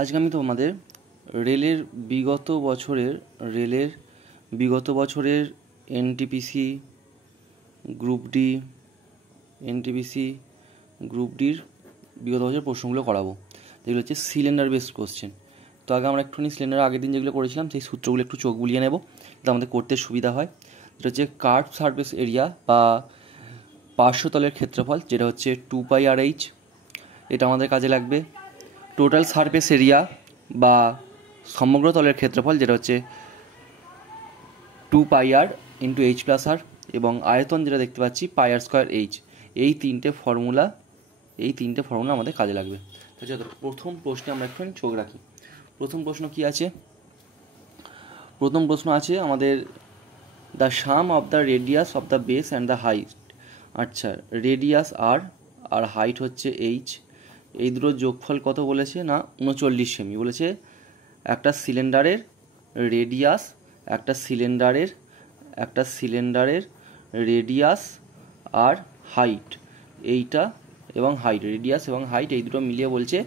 আজকে আমি তোমাদের রেলের বিগত বছরের এনটিপিসি গ্রুপ ডি গ্রুপ ডির বিগত বছরের প্রশ্নগুলো করাবো, যেগুলো হচ্ছে সিলিন্ডার বেসড কোশ্চেন। তো আগে আমরা একটুখানি সিলিন্ডার আগের দিন যেগুলো করেছিলাম সেই সূত্রগুলো একটু চোখ বুলিয়ে নেব, যাতে আমাদের করতে সুবিধা হয়। যেটা হচ্ছে কার্ভ সারফেস এরিয়া বা পার্শ্বতলের ক্ষেত্রফল, যেটা হচ্ছে 2πr/h, এটা আমাদের কাজে লাগবে। টোটাল সারফেস এরিয়া বা সমগ্র তলের ক্ষেত্রফল, যেটা হচ্ছে 2πr × h+r, এবং আয়তন যেটা দেখতে পাচ্ছি πr²h। এই তিনটে ফর্মুলা আমাদের কাজে লাগবে। প্রথম প্রশ্নে আমরা একটু চোখ রাখি। প্রথম প্রশ্ন কি আছে? প্রথম প্রশ্ন আছে আমাদের the some of the radius of the base and the height. আচ্ছা, রেডিয়াস আর হাইট হচ্ছে এইচ, এই দুটোর যোগফল কত বলেছে না 39 সেমি বলেছে। একটা সিলিন্ডারের রেডিয়াস, একটা সিলিন্ডারের রেডিয়াস আর হাইট, এইটা এবং হাইট, রেডিয়াস এবং হাইট এই দুটো মিলিয়ে বলছে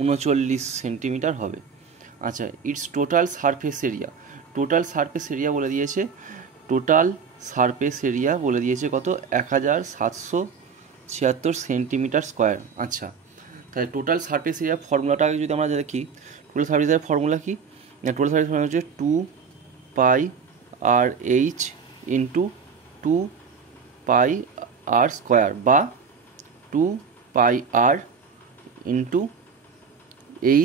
39 সেন্টিমিটার হবে। আচ্ছা, ইটস টোটাল সারফেস এরিয়া বলে দিয়েছে। কত? 1776 সেন্টিমিটার স্কোয়ার। আচ্ছা, তাহলে টোটাল সারফেস এরিয়া ফর্মুলাটা আগে যদি আমরা দেখি, টোটাল সারফেস এরিয়ার ফর্মুলা কি? টোটাল সারফেস ফর্মুলা হচ্ছে 2πr/h × 2πr² বা 2πr ×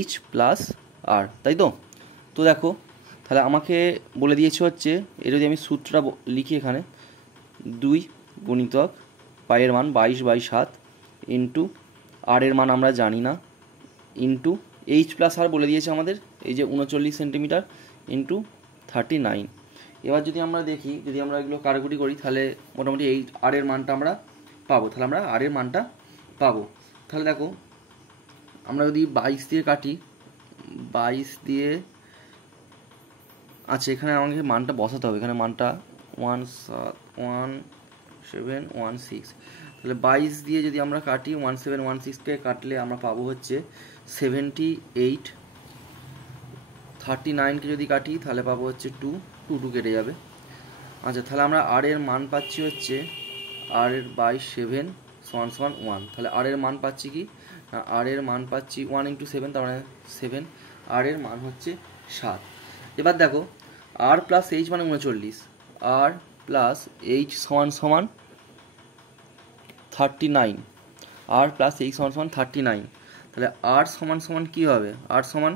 h+r, তাই তো? তো দেখো, তাহলে আমাকে বলে দিয়েছে হচ্ছে, এর যদি আমি সূত্রটা লিখি এখানে, 2 × পাইয়ের মান 22/7 ইন্টু আর এর মান আমরা জানি না, ইন্টু h+r বলে দিয়েছে আমাদের, এই যে 39 সেন্টিমিটার ইন্টু 39। এবার যদি আমরা দেখি, যদি আমরা এগুলো কাটাকুটি করি, তাহলে মোটামুটি এই আর এর মানটা আমরা পাবো। তাহলে দেখো, আমরা যদি 22 দিয়ে কাটি, 22 দিয়ে, আচ্ছা এখানে আমাকে মানটা বসাতে হবে, এখানে মানটা 1716, তাহলে 22 দিয়ে যদি আমরা কাটি, 1716কে কাটলে আমরা পাবো হচ্ছে 78। 39কে যদি কাটি তাহলে পাবো হচ্ছে 2 কেটে যাবে। আচ্ছা, তাহলে আমরা আর এর মান পাচ্ছি হচ্ছে, আর এর 7 = 1। তাহলে আর এর মান পাচ্ছি কি? আর এর মান পাচ্ছি 1 × 7, তার মানে 7। আর এর মান হচ্ছে 7। এবার দেখো, আর প্লাস এইচ মানে 39, আর প্লাস এইচ সমান 39, আর প্লাস এইচ সমান 39। তাহলে আর সমান কী হবে? আর সমান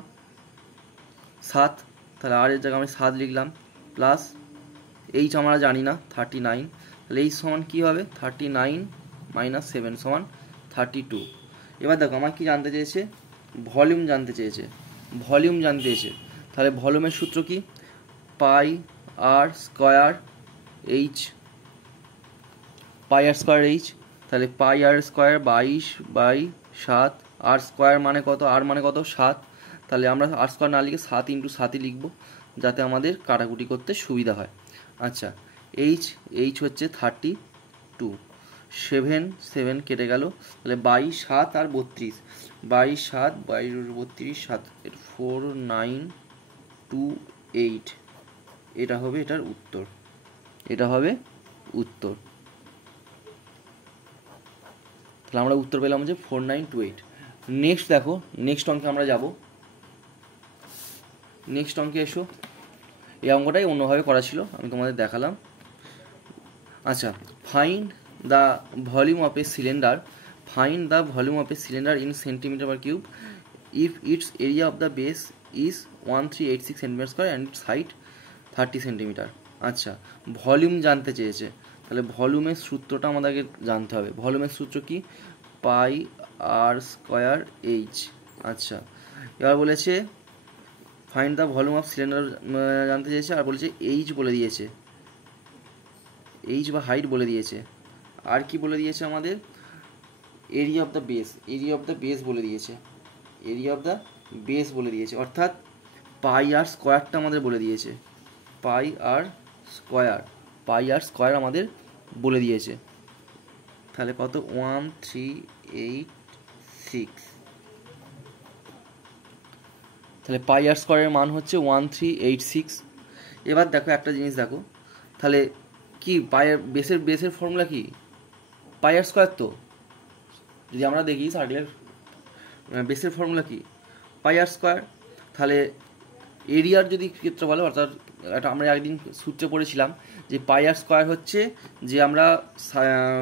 7, তাহলে আর এর জায়গায় আমি 7 লিখলাম, প্লাস এইচ আমরা জানি না 39, তাহলে এইচ সমান কী হবে? 39 - 7 = 32। এবার দেখো, আমার কি জানতে চেয়েছে? ভলিউম জানতে চেয়েছে। তাহলে ভলিউমের সূত্র কি? πr²h, তাহলে πr² 22/7, আর স্কোয়ার মানে কত? আর মানে কত? 7। তাহলে আমরা আর স্কোয়ার না লিখে 7 × 7ই লিখবো, যাতে আমাদের কাটাকুটি করতে সুবিধা হয়। আচ্ছা, এইচ হচ্ছে 32, 7 কেটে গেল, তাহলে 22, 7 আর 32, 22, 7, 32, 7, 4928, এটা হবে এটার উত্তর। তাহলে আমরা উত্তর পেলাম যে 4928। নেক্সট দেখো, নেক্সট অঙ্কে আমরা যাব। নেক্সট অঙ্কে এসো। এই অঙ্কটাই অন্যভাবে করা ছিল, আমি তোমাদের দেখালাম। আচ্ছা, find the volume of A cylinder in cm3 if its area of the base is 1386 cm² and its height 30 cm। আচ্ছা, ভলিউম জানতে চেয়েছে, তাহলে ভলিউমের সূত্রটা আমাদেরকে জানতে হবে। ভলিউমের সূত্র কি? πr²h। আচ্ছা, এবার বলেছে find the volume of cylinder জানতে চেয়েছে, আর বলেছে এইচ বলে দিয়েছে, এইচ বা হাইট বলে দিয়েছে। আর কি বলে দিয়েছে আমাদের? এরিয়া অফ দ্য বেস বলে দিয়েছে, অর্থাৎ πr² আমাদের বলে দিয়েছে। πr² আমাদের বলে দিয়েছে। তাহলে কত? 1386। তাহলে পাই আর স্কোয়ারের মান হচ্ছে 1386। এবার দেখো একটা জিনিস দেখো, তাহলে কি পায়ের বেসের ফর্মুলা কি? পাই আর স্কোয়ার। তো যদি আমরা দেখি সার্কেলের বেসের ফর্মুলা কি? পাই আর স্কোয়ার। তাহলে এরিয়ার যদি ক্ষেত্রফল, অর্থাৎ একটা আমরা একদিন সূত্রে পড়েছিলাম যে পাই আর স্কোয়ার হচ্ছে যে আমরা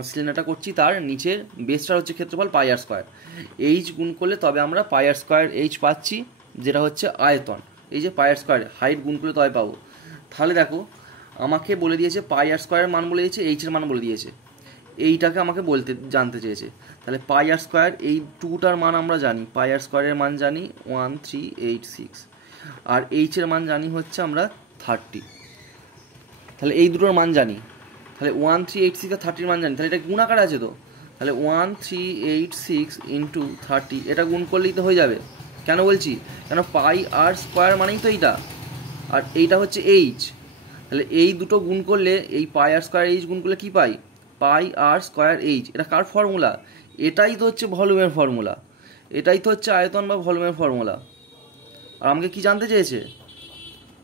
সিলিন্ডারটা করছি তার নিচের বেসটার হচ্ছে ক্ষেত্রফল পাই আর স্কোয়ার, এইচ গুণ করলে তবে আমরা পাই আর স্কোয়ার এইচ পাচ্ছি, যেটা হচ্ছে আয়তন। এই যে পাই আর স্কোয়ার হাইট গুণ করলে তবে পাবো। তাহলে দেখো আমাকে বলে দিয়েছে পাই আর স্কোয়ারের মান বলে দিয়েছে, এইচের মান বলে দিয়েছে, এইটাকে আমাকে জানতে চেয়েছে। তাহলে পাই আর স্কোয়ার এই টুটার মান আমরা জানি, পাই আর স্কোয়ারের মান জানি 1386, আর এইচের মান জানি হচ্ছে আমরা 30। তাহলে এই দুটোর মান জানি, তাহলে 1386 আর 30 মান জানি, তাহলে এটা গুণাকার আছে তো, তাহলে 1386 ইন্টু 30 এটা গুণ করলেই তো হয়ে যাবে। কেন বলছি? কেন পাই আর স্কোয়ার মানেই তো এইটা, আর এইটা হচ্ছে এইচ। তাহলে এই দুটো গুণ করলে এই পাই আর স্কোয়ার এইচ গুণ করলে কী পাই? পাই আর স্কোয়ার এইচ। এটা কার ফর্মুলা? এটাই তো হচ্ছে ভলিউমের ফর্মুলা, এটাই তো হচ্ছে আয়তন বা ভলিউমের ফর্মুলা। আর আমাকে কি জানতে চেয়েছে?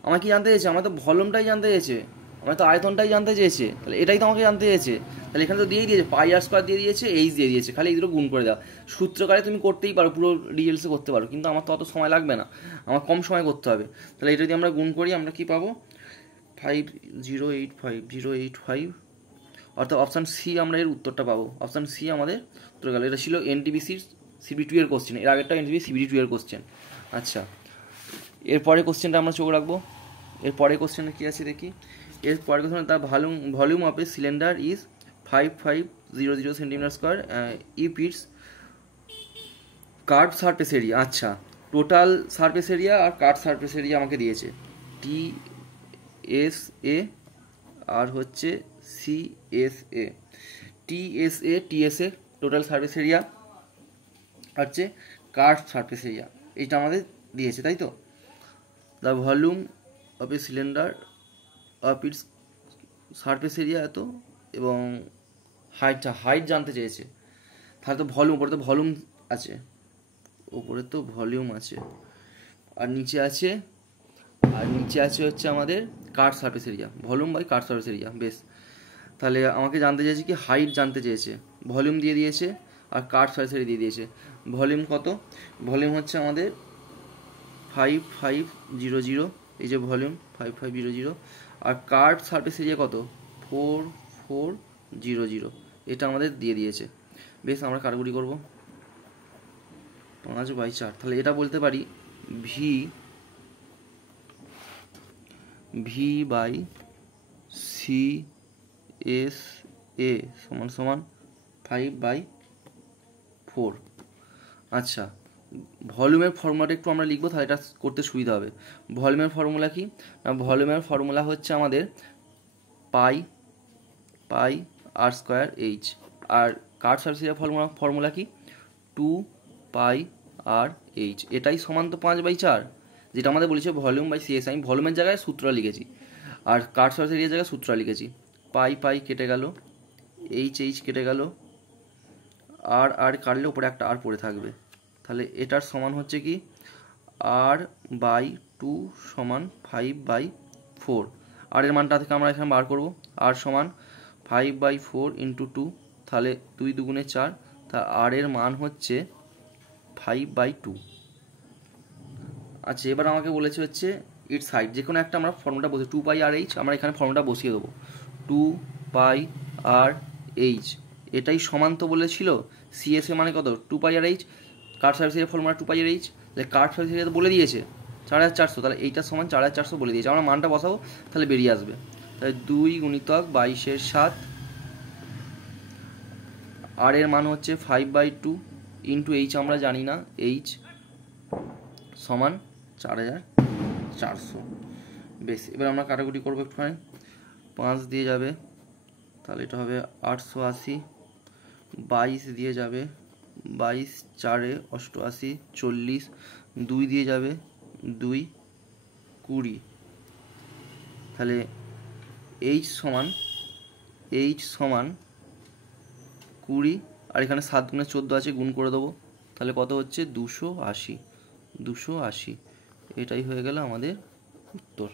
আমার কি জানতে চেয়েছে? আমার তো ভলিউমটাই জানতে চেয়েছে, আমার তো আয়তনটাই জানতে চেয়েছে। তাহলে এটাই তো আমাকে জানতে চেয়েছে। তাহলে এখানে তো দিয়েই দিয়েছে, পাই আর স্কোয়ার দিয়ে দিয়েছে, এইচ দিয়ে দিয়েছে, খালি এই দুটো গুণ করে দাও। সূত্রকারে তুমি করতেই পারো, পুরো ডিটেলসে করতে পারো, কিন্তু আমার তো অত সময় লাগবে না, আমার কম সময় করতে হবে। তাহলে এটা যদি আমরা গুণ করি আমরা কি পাবো? 5085, অর্থাৎ অপশান সি আমরা এর উত্তরটা পাবো। অপশান সি আমাদের উত্তর গেল। এটা ছিল এনটিপিসির সিবি2 এর কোশ্চেন, এর আগেরটা এনটিপিসি সিবি2 এর কোশ্চেন। আচ্ছা, এরপরে কোশ্চেনটা আমরা চোখ রাখবো। এরপরে কোশ্চেনে কী আছে দেখি। এরপরে কোশ্চেন, তার volume of A cylinder is 5500 centimetre square if it's curve surface area. আচ্ছা, টোটাল সারফেস এরিয়া আর কার্ভ সারফেস এরিয়া আমাকে দিয়েছে, TSA আর হচ্ছে CSA। TSA total surface area হচ্ছে কার্ভ সারফেস এরিয়া, এইটা আমাদের দিয়েছে, তাই তো। The volume of A cylinder of its surface area এত, এবং হাইট জানতে চেয়েছে। তাহলে তো ভলিউম, উপরে তো ভলিউম আছে, উপরে তো ভলিউম আছে, আর নিচে আছে হচ্ছে আমাদের curve surface area, volume by curve surface area. বেশ, তাহলে আমাকে জানতে চেয়েছে কি? হাইট জানতে চেয়েছে, ভলিউম দিয়ে দিয়েছে আর কার্ভ সারফেস এরিয়া দিয়ে দিয়েছে। ভলিউম কত? ভলিউম হচ্ছে আমাদের 5500, এই যে ভলিউম 5500, আর কার্ভ সারফেস এরিয়া কত? 4400, এটা আমাদের দিয়ে দিয়েছে। বেশ, আমরা কাটাকুটি করবো, 5/4। তাহলে এটা বলতে পারি V/CSA সমান 5/4। আচ্ছা, ভলিউমের ফর্মুলাটা একটু আমরা লিখবো, তাহলে এটা করতে সুবিধা হবে। ভলিউমের ফর্মুলা কি? না, ভলিউমের ফর্মুলা হচ্ছে আমাদের পাই আর স্কোয়ার এইচ, আর কার্ভ সারফেস এরিয়া ফর্মুলা কি? 2 আর এইচ। এটাই সমান তো 5/4, যেটা আমাদের বলেছে ভলিউম বাই সিএস। আমি ভলিউমের জায়গায় সূত্র লিখেছি, আর কার্ভ সারফেস এরিয়ার জায়গায় সূত্র লিখেছি। পাই কেটে গেল, এইচ কেটে গেল, আর কাটলে উপরে একটা আর পড়ে থাকবে। তাহলে এটার সমান হচ্ছে কি? R/2 সমান 5/4। আর এর মানটা থেকে আমরা এখানে বার করব। আর সমান 5/4 ইন্টু 2, তাহলে 2 2 4, তা আর এর মান হচ্ছে 5/2। আচ্ছা, এবার আমাকে বলেছে হচ্ছে ইটস হাইট, যে কোনো একটা আমরা ফর্মুলাটা বসে 2πRh, আমরা এখানে ফর্মুলাটা বসিয়ে দেবো। 2πRh এটাই সমান তো বলেছিল সিএসএ মানে কত? 2πRh। Curve surface area formula 2πRh, তাহলে কার্ভ সারফেস এরিয়া তো বলে দিয়েছে 4400, তাহলে এইটা সমান 4400 বলে দিয়েছে। আমরা মানটা বসাবো, তাহলে বেরিয়ে আসবে। তাহলে 2 × 22/7, আর এর মান হচ্ছে 5/2 ইন্টু এইচ আমরা জানি না, এইচ সমান 4400। বেশ, এবার আমরা কাটাকুটি করবো একটুখানি। 5 দিয়ে যাবে, তাহলে এটা হবে 880, 22 দিয়ে যাবে, 22 4 88, 40, 2 দিয়ে যাবে, 2 20, তাহলে এইচ সমান 20, আর এখানে 7 × 14 আছে, গুণ করে দেবো, তাহলে কত হচ্ছে? 280। এটাই হয়ে গেল আমাদের উত্তর।